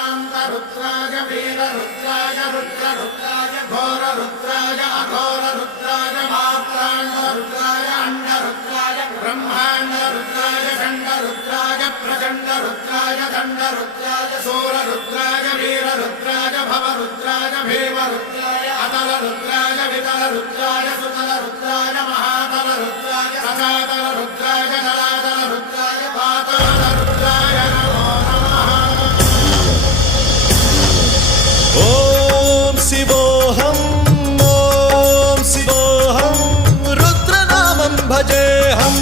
शान्तरुद्राय वीररुद्राय रुद्ररुद्राय घोररुद्राय अघोररुद्राय मात्राण्डरुद्राय अण्डरुद्राय ब्रह्माण्डरुद्राय षण्डरुद्राय प्रचण्डरुद्राय दण्डरुद्राय शूररुद्राय वीररुद्राय भवरुद्राय भीमरुद्राय अतलरुद्राय वितलरुद्राय सुतलरुद्राय महातलरुद्राय रसातलरुद्राय जलातलरुद्राय पातालरुद्राय नमो नमः। ॐ शिवोऽहम् ॐ शिवोऽहम् रुद्रनामं भजेऽहम्।